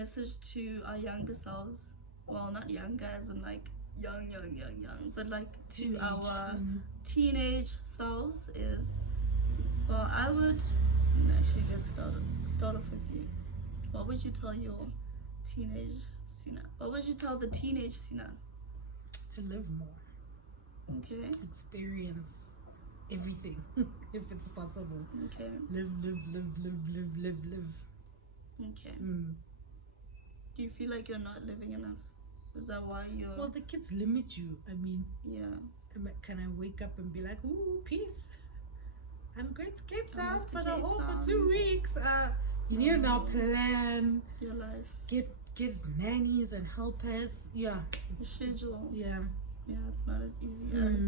message to our younger selves, well, not younger as in like young, but like to our teenage selves is, well, I would actually start off with you. What would you tell your teenage Sina? What would you tell the teenage Sina? To live more. Okay. Experience everything if it's possible. Okay. Live. Okay. Do you feel like you're not living enough? Is that why you're... Well, the kids limit you. I mean, yeah. Can I wake up and be like, ooh, peace, I'm going to Cape Town for 2 weeks. You need to now plan your life. Get nannies and helpers. Yeah. Schedule. Yeah. Yeah, it's not as easy as...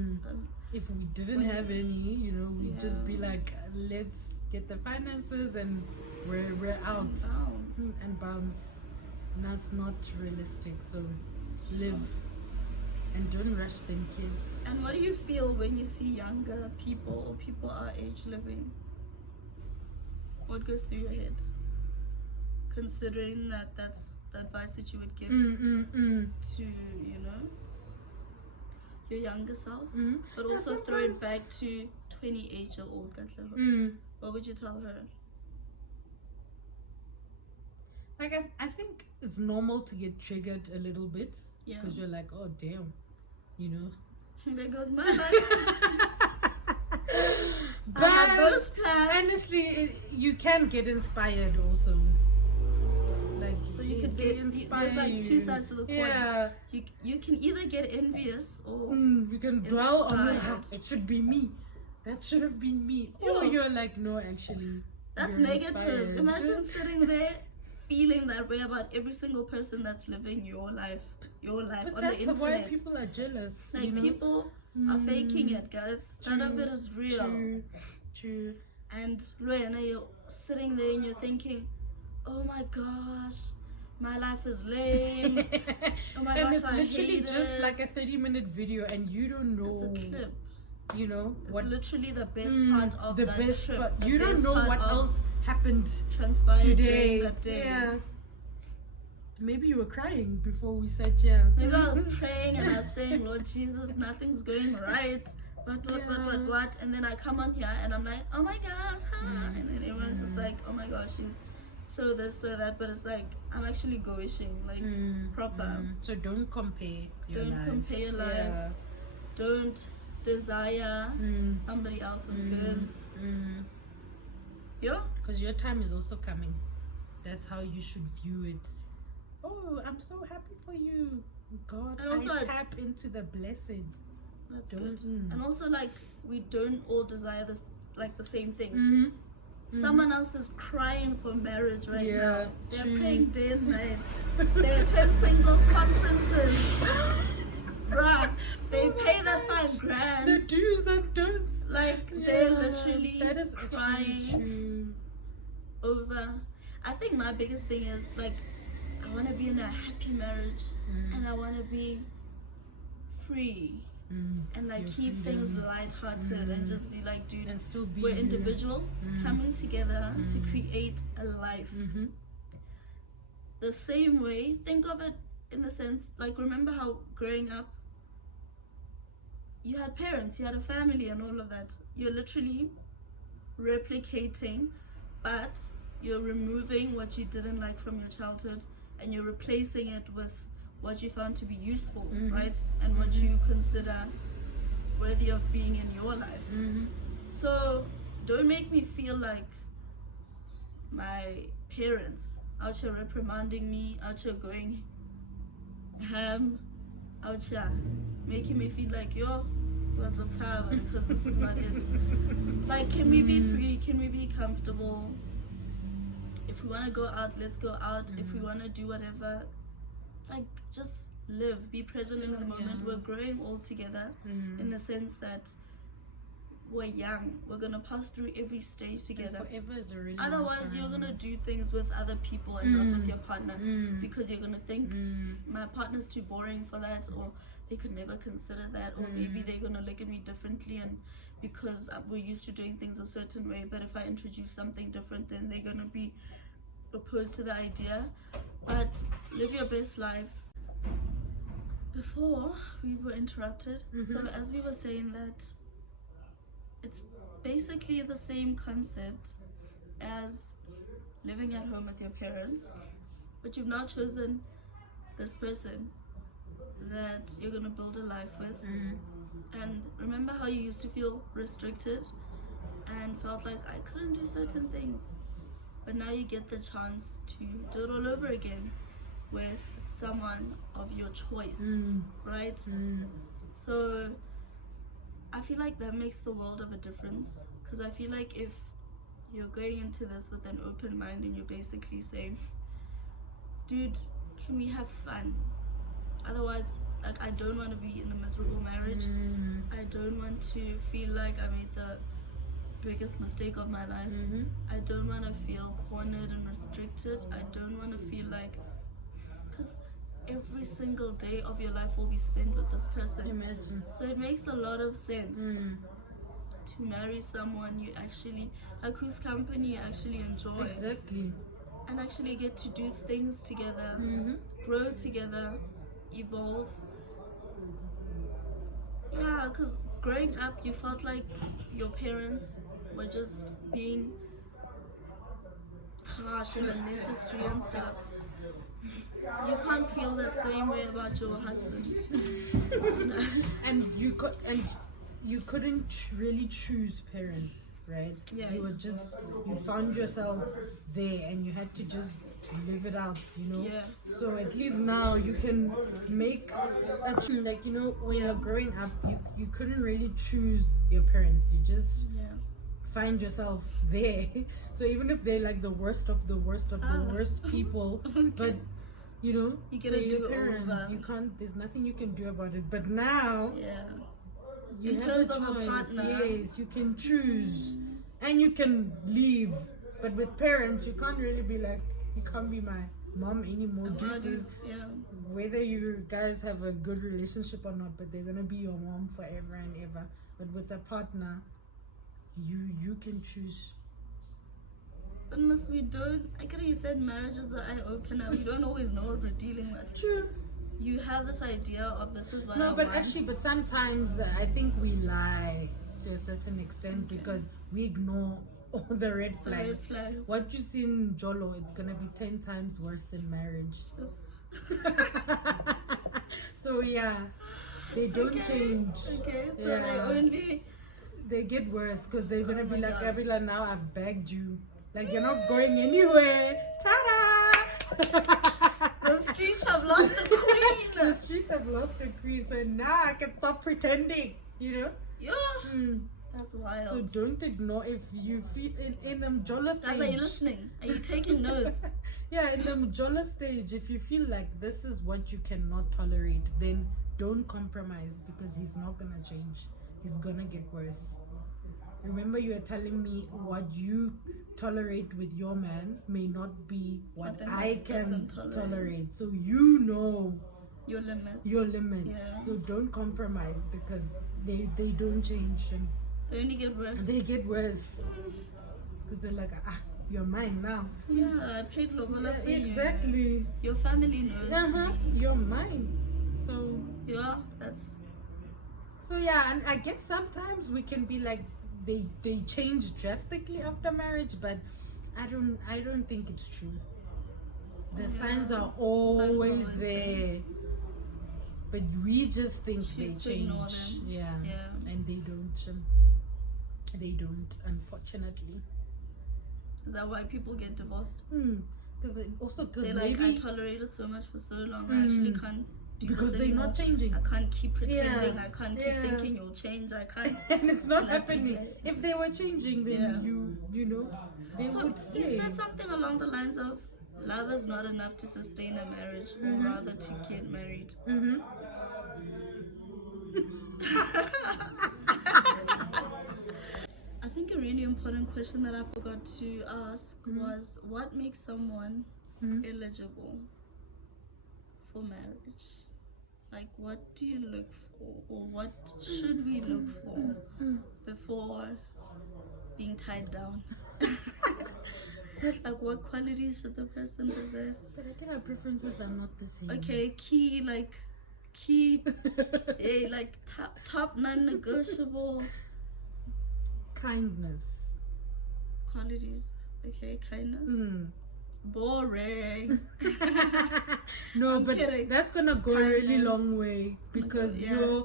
if we didn't have any, you know, we'd just be like, let's get the finances and we're out. And bounce. And that's not realistic. So live and don't rush them, kids. And what do you feel when you see younger people or people our age living? What goes through your head? Considering that that's the advice that you would give to, you know, your younger self, but also throw it back to 28-year-old Katlego. What would you tell her? Like, I think it's normal to get triggered a little bit, because you're like, oh damn, you know. There goes my life. But I had those plans. Honestly, you can get inspired also. Like, so you could get inspired. There's like two sides to the coin. Yeah. You can either get envious or you can dwell on it should be me. That should have been me. Or you're like, no, actually. That's negative. Imagine sitting there feeling that way about every single person that's living your life but on the internet. That's why people are jealous. Like, you know? People are faking it, guys. None of it is real. True. And Luena, you're sitting there and you're thinking, oh my gosh, my life is lame. Oh my gosh, it's I literally hate just it. like a 30-minute video and you don't know. It's a clip. You know it's what? Literally the best part of the that best trip. Part. You don't know what else happened transpired today. During that day. Yeah. Maybe you were crying before we sat here. Maybe I was praying and I was saying, Lord Jesus, nothing's going right. What? And then I come on here and I'm like, oh my God. And then everyone's just like, oh my gosh, she's so this, so that. But it's like, I'm actually goishing, like, proper. So don't compare your life. Don't compare your life. Yeah. Don't desire somebody else's goods. Yeah? Because your time is also coming. That's how you should view it. Oh, I'm so happy for you. God, and also, I tap into the blessing. That's good. And also, like, we don't all desire the same things. Someone else is crying for marriage right now. They're praying day and night. They attend singles conferences. Bruh, they pay that $5,000. The do's and don'ts. Like, they're literally crying over. I think my biggest thing is, like, I want to be in a happy marriage and I want to be free and like keep things lighthearted and just be like, dude, and still be we're individuals coming together to create a life. The same way, think of it in the sense, like, remember how growing up you had parents, you had a family and all of that. You're literally replicating, but you're removing what you didn't like from your childhood and you're replacing it with what you found to be useful, right? And what you consider worthy of being in your life. So don't make me feel like my parents out here reprimanding me, out here going ham, out here making me feel like, yo, what the time, because this is not it. Like, can we be free? Can we be comfortable? If we want to go out, let's go out. If we want to do whatever, like, just live, be present in the moment. We're growing all together in the sense that we're young. We're gonna pass through every stage together. Forever is a really Otherwise, you're gonna do things with other people and not with your partner because you're gonna think my partner's too boring for that, or they could never consider that, or maybe they're gonna look at me differently, and because we're used to doing things a certain way, but if I introduce something different, then they're gonna be opposed to the idea. but live your best life. Before we were interrupted, so as we were saying that it's basically the same concept as living at home with your parents, but you've now chosen this person that you're going to build a life with. And remember how you used to feel restricted and felt like I couldn't do certain things, but now you get the chance to do it all over again with someone of your choice, right? So I feel like that makes the world of a difference, because I feel like if you're going into this with an open mind and you're basically saying, dude, can we have fun? Otherwise, like, I don't want to be in a miserable marriage. I don't want to feel like I made the biggest mistake of my life. I don't want to feel cornered and restricted. I don't want to feel like, because every single day of your life will be spent with this person. Imagine. So it makes a lot of sense to marry someone you actually, like, whose company you actually enjoy. Exactly. And actually get to do things together, grow together, evolve. Yeah, because growing up you felt like your parents were just being harsh and unnecessary and stuff. You can't feel that same way about your husband. And you couldn't really choose parents, right? Yeah. You found yourself there and you had to just live it out, Yeah. So at least now you can make that, like, when you're growing up, you couldn't really choose your parents. You just find yourself there. So even if they're like the worst of the worst of the worst people, but you get to do parents, over. you can't. There's nothing you can do about it. But now, you in have terms a of a choice. partner, Yes, you can choose, and you can leave. But with parents, you can't really be like, you can't be my mom anymore. This is whether you guys have a good relationship or not, but they're gonna be your mom forever and ever. But with a partner, you can choose. Unless we don't, I could have said marriage is the eye opener. We don't always know what we're dealing with. True. You have this idea of this is what I but want. actually, but sometimes I think we lie to a certain extent because we ignore all the red flags. What you see in Jolo, it's gonna be 10 times worse than marriage. So yeah, they don't change. Okay, so they get worse because they're gonna be like, Avila, now I've begged you. Like, you're not going anywhere. Ta-da! The streets have lost a queen. The streets have lost a queen, so now I can stop pretending, Yeah. That's wild. So don't ignore if you feel in the Mjola stage. Are you listening? Are you taking notes? Yeah, in the Mjola stage, if you feel like this is what you cannot tolerate, then don't compromise because he's not gonna change. He's gonna get worse. Remember, you were telling me what you tolerate with your man may not be what I can tolerate. So you know your limits. Yeah. So don't compromise because they don't change. And they only get worse. They get worse because they're like, you're mine now. Yeah, I paid Lobola for you. Exactly. Your family knows. You're mine. So that's. So yeah, and I guess sometimes we can be like, they change drastically after marriage, but I don't think it's true. The signs are always there, but we just think they change. Yeah, and they don't. They don't, unfortunately. Is that why people get divorced? Because they're like, I tolerated so much for so long, I actually can't. Because they're not changing. I can't keep pretending. I can't keep thinking you'll change. I can't. And it's not happening. If they were changing, then you know, they would stay. You said something along the lines of, love is not enough to sustain a marriage, or rather to get married. I think a really important question that I forgot to ask was, what makes someone eligible for marriage? Like, what do you look for, or what should we look for before being tied down? Like, what qualities should the person possess? But I think our preferences are not the same. Okay, key, like top non-negotiable kindness. Qualities. Okay, kindness. Boring. No, I'm but kidding. that's gonna go a really long way because yeah.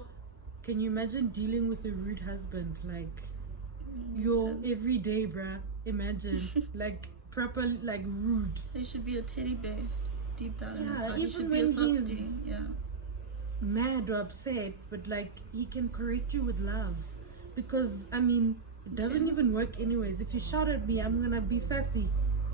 Can you imagine dealing with a rude husband? Like, you're every day, bruh. Imagine, like, proper, like, rude. So you should be a teddy bear deep down in his heart. Even You should when be a softie. he's mad or upset, but like, he can correct you with love. Because, I mean, it doesn't even work anyways. If you shout at me, I'm gonna be sassy.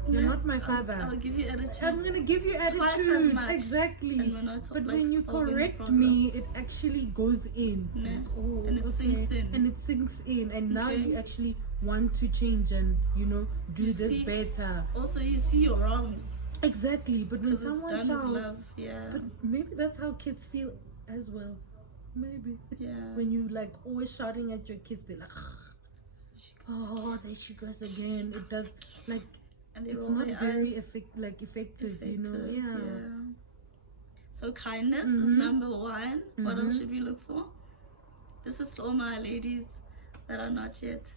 You're not my father. I'll give you attitude. I'm gonna give you attitude. Twice as much. Exactly. And we're not, but like, when you correct me, it actually goes in. Nah. Like, oh, and it sinks in. And it sinks in. And now you actually want to change and, do this better. Also, you see your wrongs. Exactly. But when someone shouts, love, but maybe that's how kids feel as well. Maybe. Yeah. When you like always shouting at your kids, they're like, oh, there she goes again. It does like. And it's not very effective, Yeah. So kindness is number one. What else should we look for? This is to all my ladies that are not yet.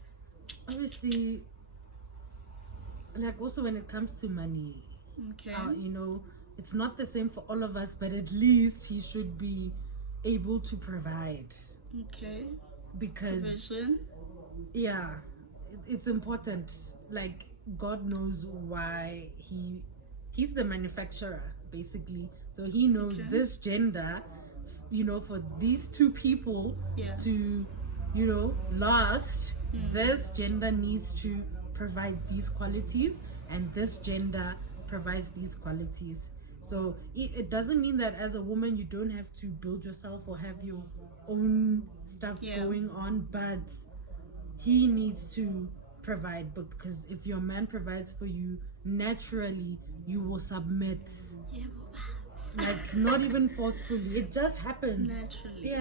Obviously, like also when it comes to money, it's not the same for all of us, but at least he should be able to provide. Okay. Because provision. Yeah, it's important. Like, God knows why he's the manufacturer, basically. So he knows this gender, for these two people to, last, this gender needs to provide these qualities and this gender provides these qualities. So it doesn't mean that as a woman you don't have to build yourself or have your own stuff going on, but he needs to provide. Because if your man provides for you, naturally you will submit. Like, not even forcefully, it just happens naturally.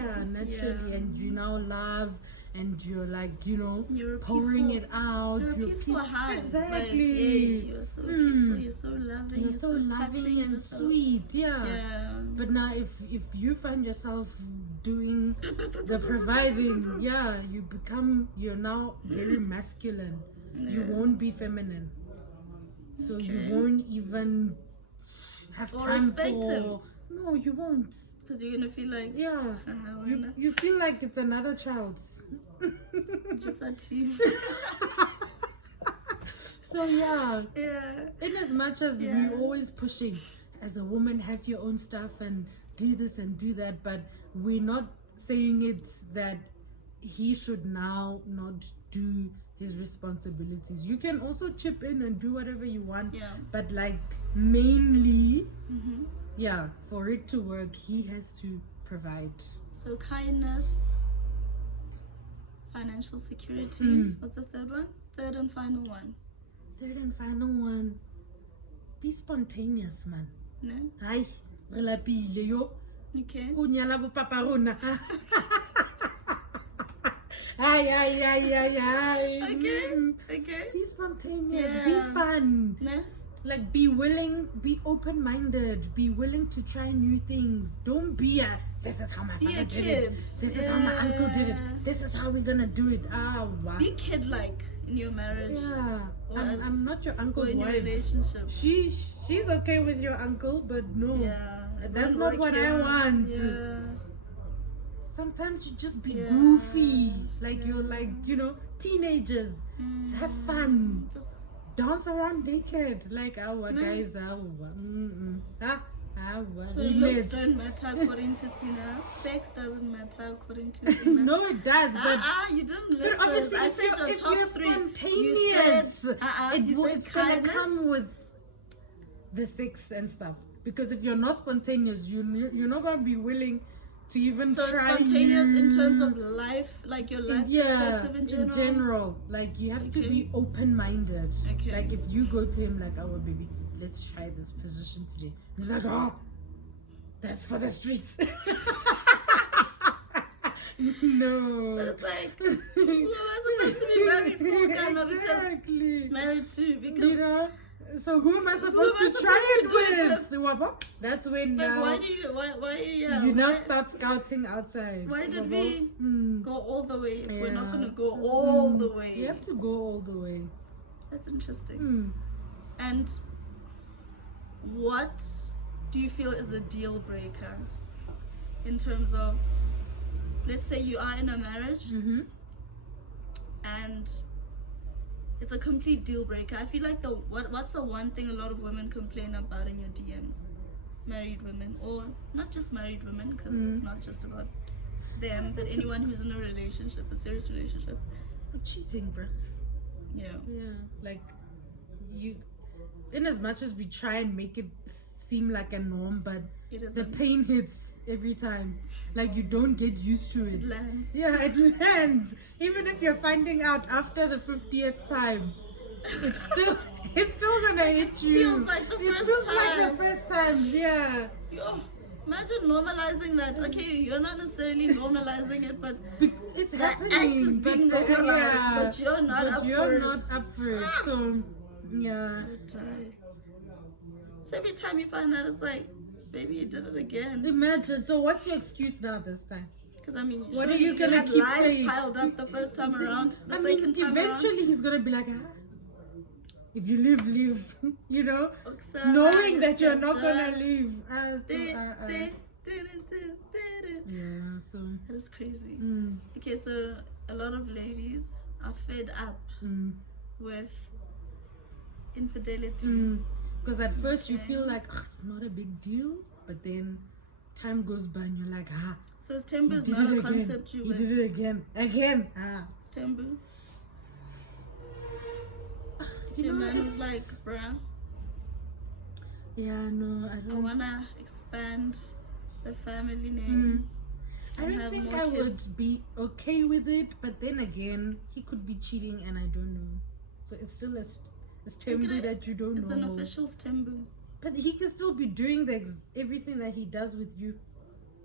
And you now love and you're like, you're pouring it out. You're a peaceful heart. Exactly. You're so peaceful, you're so loving, you're so loving and sweet. But now if you find yourself doing the providing, you're now very masculine. You won't be feminine, so you won't even have time for him. No, you won't, because you're gonna feel like you feel like it's another child's. Just a team. So in as much as we're always pushing as a woman, have your own stuff and do this and do that, but we're not saying it that he should now not do his responsibilities. You can also chip in and do whatever you want, but like mainly for it to work, he has to provide. So kindness, financial security. What's the third one? Third and final one. Be spontaneous, man. No? Hi, relapile yo. Okay. Kunyala bo papa rona. Hi. Okay. Be spontaneous. Be fun. No? Like, be willing, be open-minded, be willing to try new things. Don't be this is how my father did it. This is how my uncle did it. This is how we're gonna do it. Wow. Be kid-like in your marriage. Yeah. I'm not your uncle's in wife. Your relationship. She's okay with your uncle, but no. Yeah. That's not what I want. Yeah. Sometimes you just be goofy. Like you're like, teenagers. Just have fun. Just dance around naked. Like our guys are. So looks don't matter according to Sina. Sex doesn't matter according to Sina. No, it does. But you didn't listen. Obviously, I said your top you're three. Spontaneous. It's gonna kindness. come with the sex and stuff. Because if you're not spontaneous, you're not gonna be willing to even try. Spontaneous in terms of life, like your life perspective in general. In general, like you have to be open-minded. Okay. Like if you go to him like, "Oh baby, let's try this position today," he's like, "Oh, that's for the streets." No. But it's like, who am I supposed to be married for? Because married to, because So who am I supposed to try it with? That's when like, now why you now start scouting outside. Why did we go all the way if we're not gonna go Mm. all the way? You have to go all the way. That's interesting. And what do you feel is a deal breaker in terms of, let's say you are in a marriage and it's a complete deal breaker. I feel like what's the one thing a lot of women complain about in your DMs? Married women, or not just married women, because it's not just about them, but anyone who's in a relationship, a serious relationship. Cheating, bro. Yeah. Like you, in as much as we try and make it seem like a norm, but the pain hits every time. Like you don't get used to it. It lands. Yeah, it lands. Even if you're finding out after the 50th time, it's still gonna hit you. It feels like the first time. Yeah. Yo, imagine normalizing that. Okay, you're not necessarily normalizing it, but it's the happening. act is being normalized, but you're not up for it. So yeah. So every time you find out, it's like, baby, you did it again. Imagine. So what's your excuse now this time? Because I mean, what are you gonna keep lies saying? Piled up the first time around. Eventually he's gonna be like, if you live, you know, Oksana, knowing that you're not gonna leave. Yeah, so that is crazy. Okay, so a lot of ladies are fed up with infidelity. Because at first you feel like it's not a big deal, but then time goes by and you're like, so Stembu is not a concept you did it again. Stembu. Your man is like, bruh. Yeah, no, I wanna expand the family name. I don't think I would be okay with it, but then again, he could be cheating and I don't know. So it's still a Stembu that you don't know. It's an official Stembu. But he can still be doing everything that he does with you.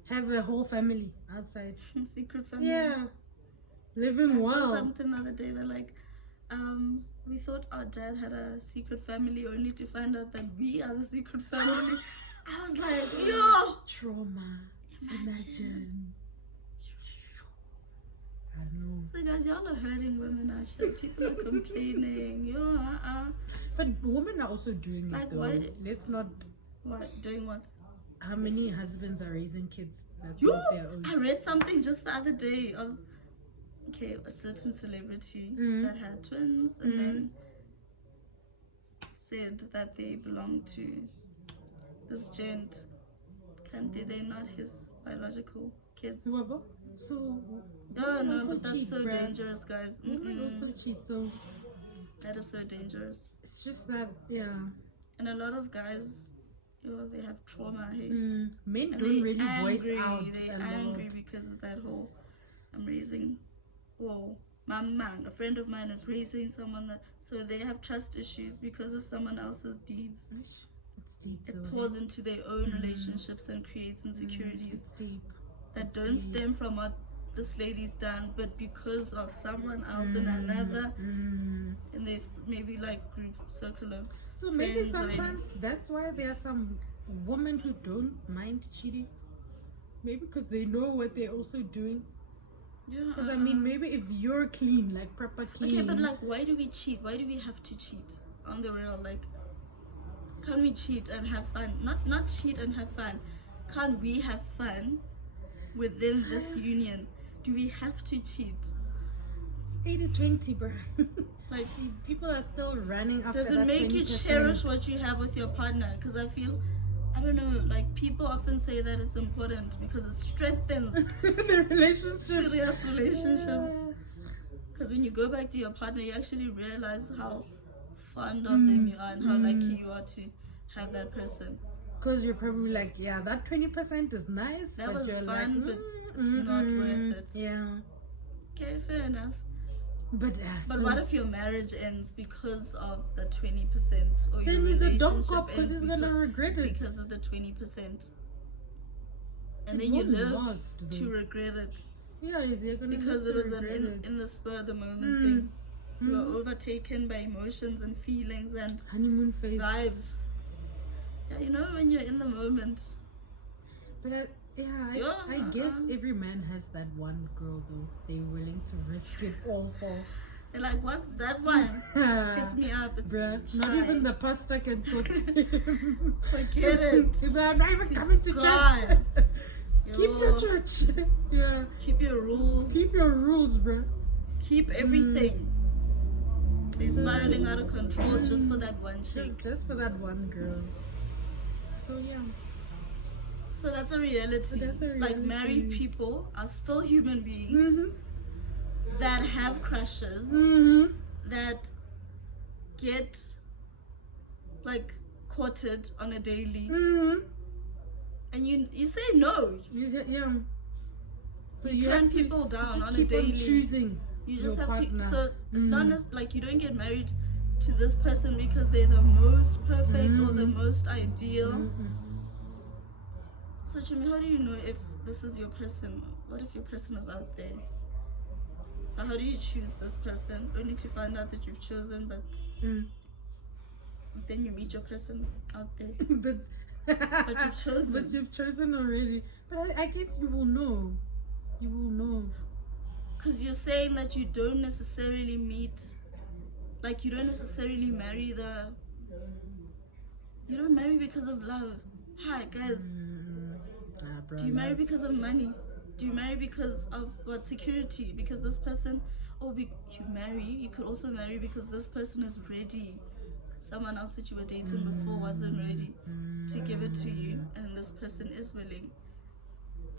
Have a whole family outside. Secret family. Yeah. Living well. I saw something the other day. They're like, we thought our dad had a secret family only to find out that we are the secret family. I was like, yo! Trauma. Imagine. I know. So guys, y'all are hurting women out here. People are complaining. Yo, But women are also doing like, it though. Let's not. What? Doing what? How many husbands are raising kids? That's Yo! not their own. I read something just the other day of a certain celebrity that had twins and then said that they belong to this gent. They're not his biological kids. So no, but that's so dangerous, guys. Women also cheat, so that is so dangerous. It's just that, yeah. And a lot of guys, they have trauma. Hey? Men don't really voice out. They're angry because of that whole, I'm raising, a friend of mine is raising someone so they have trust issues because of someone else's deeds. It's deep, it pours into their own relationships and creates insecurities that don't stem from what this lady's done, but because of someone else in another, and they maybe like group circle of. So maybe sometimes that's why there are some women who don't mind cheating. Maybe because they know what they're also doing. Yeah. Because I mean, maybe if you're clean, like proper clean. Okay, but like, why do we cheat? Why do we have to cheat? On the real, like, can we cheat and have fun? Not cheat and have fun. Can we have fun within this union? Do we have to cheat? It's 80-20, bro. Like, people are still running after does it that make 20%. you cherish what you have with your partner? Because I feel, I don't know, like, people often say that it's important because it strengthens the relationship. Serious relationships. Because when you go back to your partner, you actually realize how fond of them you are and how lucky you are to have that person. Because you're probably like, yeah, that 20% is nice, that but was you're fun, like, but it's not worth it. Yeah. Okay, fair enough. But what if your marriage ends because of the 20%? Or then he's a dumb cop because he's gonna regret it. Because of the 20%. And then you live to regret it. Yeah, they're gonna because it was in the spur of the moment thing. You are overtaken by emotions and feelings and honeymoon phase vibes. Yeah, you know, when you're in the moment. But I guess every man has that one girl though they're willing to risk it all for. They're like, what's that one? Hits me up. It's bruh, not even the pastor can talk to him. Forget it. I'm not even coming to church. Keep your church. Yeah. Keep your rules. Keep your rules, bruh. Keep everything. They're spiraling out of control just for that one chick. Just for that one girl. So yeah. So that's a reality. Like, married people are still human beings that have crushes, that get like courted on a daily, and you say no. So you turn people down just on keep a daily. On choosing. You just have partner. So it's not like you don't get married to this person because they're the most perfect or the most ideal. So Chumi, how do you know if this is your person? What if your person is out there? So how do you choose this person? Only to find out that you've chosen, but then you meet your person out there. but you've chosen. But you've chosen already. But I guess you will know. You will know. Because you're saying that you don't necessarily meet, like you don't necessarily marry you don't marry because of love. Hi guys. Do you marry because of money? Do you marry because of what, security? Because this person, you could also marry because this person is ready. Someone else that you were dating before wasn't ready to give it to you, and this person is willing.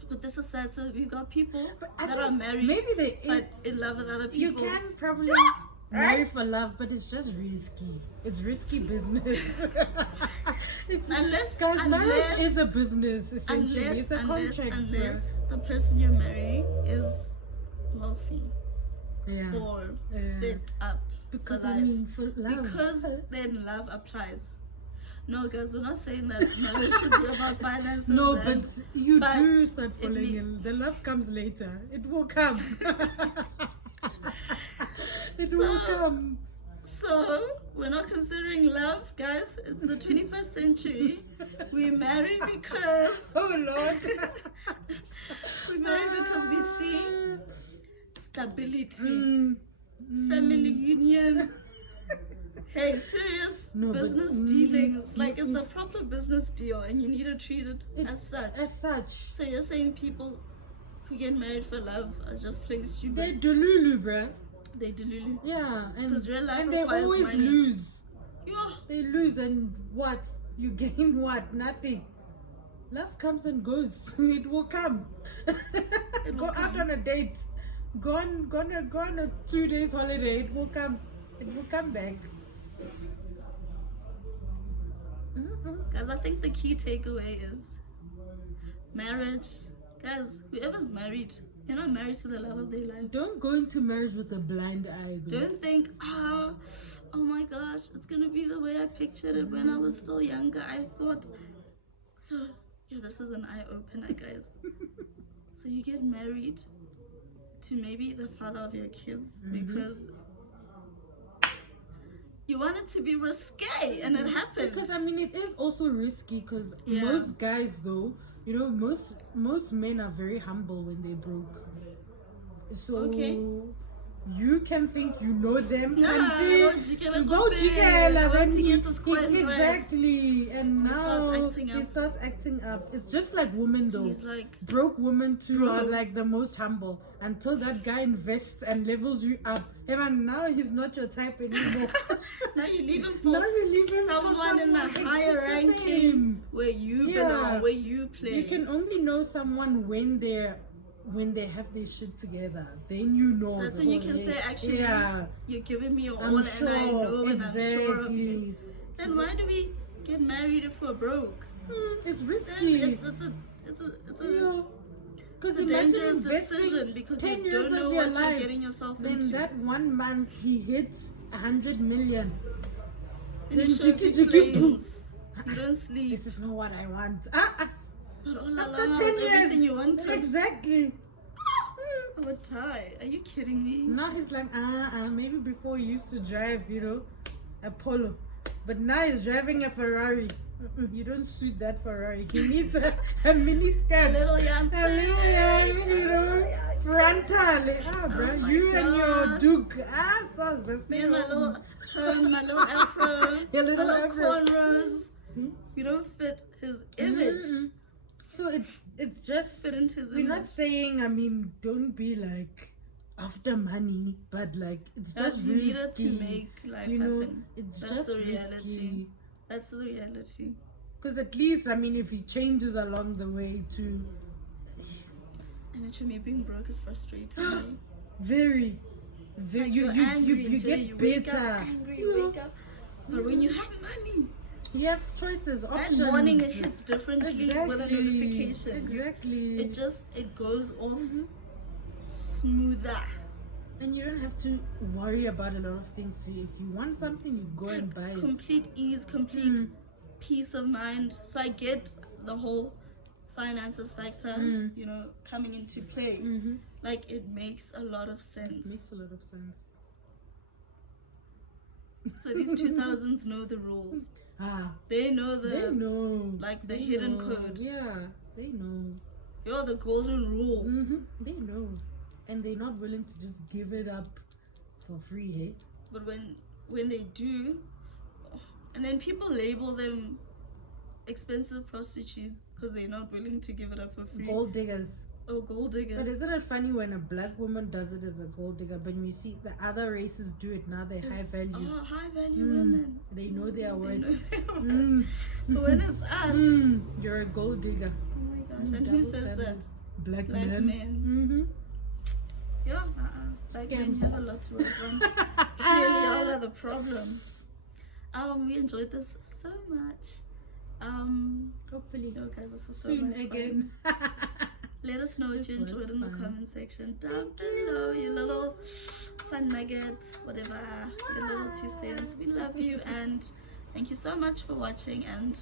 But this is sad. So we've got people that are married, but in love with other people. You can probably marry for love, but it's just risky. It's risky business. Marriage is a business, essentially. It's a contract. Unless the person you're marrying is wealthy or set up because for life. For love. Because then love applies. No, guys, we're not saying that marriage should be about finances. No, but you do start falling in. The love comes later. It will come. It will come. So, we're not considering love, guys. It's the 21st century. We marry because... Oh, Lord. We marry because we see stability, family union. Hey, serious business dealings. Like, it's a proper business deal and you need to treat it as such. As such. So you're saying people who get married for love are just plain stupid? They're delulu, bruh. They delulu. Yeah, because real life and they always money. Lose. Yeah. They lose, and what? You gain what? Nothing. Love comes and goes. It will come. Go out on a date. Go on a 2 days holiday. It will come. It will come back. Guys, I think the key takeaway is marriage. Guys, whoever's married, you're not married to the love of their life. Don't go into marriage with a blind eye, though. Don't think, oh my gosh, it's gonna be the way I pictured it when I was still younger. I thought. So, yeah, this is an eye-opener, guys. So you get married to maybe the father of your kids because you want it to be risque, and it happened. Because, I mean, it is also risky because most guys, though, you know, most men are very humble when they're broke. So you can think you know them. Exactly. And now he starts acting up. It's just like women, though. He's like, broke women too are like the most humble until that guy invests and levels you up. Hey man, now he's not your type anymore. Now you leave him for someone in a higher ranking where you belong, where you play. You can only know someone when they have their shit together. Then you know. That's when you can say, actually, you're giving me your all, and I know, and I'm sure of you. Then why do we get married if we're broke? It's risky. It's a dangerous decision because 10 you years don't know of your what life, you're getting yourself then into. That 1 month he hits 100 million. Then he shows you flames. You don't sleep. This is not what I want. But all along, everything you wanted. Exactly. I would die. Are you kidding me? Now he's like, maybe before he used to drive, a Polo. But now he's driving a Ferrari. You don't suit that Ferrari. He needs a mini skirt. A little young, frontal. Bro, you and your Duke. So me and my little afro, your little my afro. cornrows. You don't fit his image. So it's just fit into his we're image. not saying, don't be like after money, but like it's just you risky. needed to make life happen. It's That's just the reality. risky. That's the reality. Because at least, if he changes along the way too. And actually, me being broke is frustrating. Very. Like you angry, you Jay, get you wake better. up angry, you wake up. But when you have money, you have choices, options. that morning it hits differently with a notification. Exactly. It goes off smoother. And you don't have to worry about a lot of things too. If you want something, you go and buy it. Complete ease, complete peace of mind. So I get the whole finances factor, coming into play. Like, it makes a lot of sense. Makes a lot of sense. So these 2000s know the rules. They know the hidden code. Yeah, they know. You're the golden rule. They know. And they're not willing to just give it up for free, hey? But when they do, and then people label them expensive prostitutes because they're not willing to give it up for free. Gold diggers. Oh, gold diggers. But isn't it funny when a black woman does it as a gold digger, but when you see the other races do it, now they're high value. Oh, high value women. They know their worth. But when it's us, you're a gold digger. Oh my gosh. And who says that? Black men. Yeah, black men have a lot to work on. Clearly, all are the problems. We enjoyed this so much. Hopefully, guys, this is so soon much again. Fun. Let us know what you enjoyed in the comment section down below. Your little fun nuggets, whatever, your little 2 cents. We love you and thank you so much for watching. And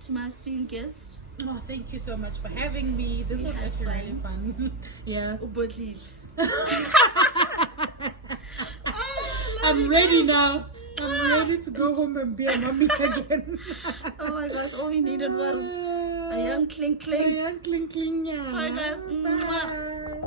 to my esteemed guest, thank you so much for having me. This was actually really fun. Yeah. I'm ready now. I'm ready to go home and be a mommy again. Oh my gosh, all we needed was a young clink clink. Yeah. Bye guys. Bye.